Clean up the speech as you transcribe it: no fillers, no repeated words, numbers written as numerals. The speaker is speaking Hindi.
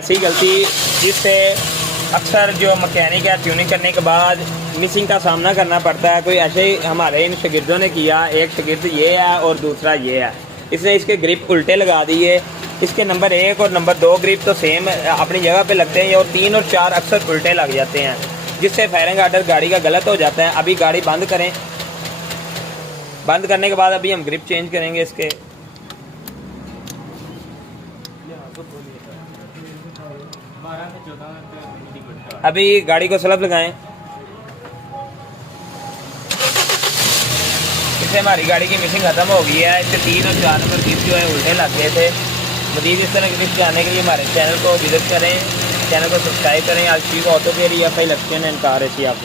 ऐसी गलती जिससे अक्सर जो मकैनिक है ट्यूनिंग करने के बाद मिसिंग का सामना करना पड़ता है। कोई ऐसे ही हमारे इन शागिर्दों ने किया, एक शागिर्द ये है और दूसरा ये है, इसने इसके ग्रिप उल्टे लगा दिए। इसके नंबर 1 और नंबर 2 ग्रिप तो सेम अपनी जगह पे लगते हैं और 3 और 4 अक्सर उल्टे लग जाते हैं, जिससे फायरिंग आर्डर गाड़ी का गलत हो जाता है। अभी गाड़ी बंद करें, बंद करने के बाद अभी हम ग्रिप चेंज करेंगे इसके। अभी गाड़ी को स्लप लगाएं, इससे हमारी गाड़ी की मिसिंग खत्म हो गई है। इससे 3 और 4 नंबर ग्रिप जो है उल्टे लग गए थे। मज़ीद इस तरह ग्रिप जाने के लिए हमारे चैनल को विजिट करें, चैनल को सब्सक्राइब करें। आज ऑटो के लिए FI इलेक्शन एंड कार ऐसी आप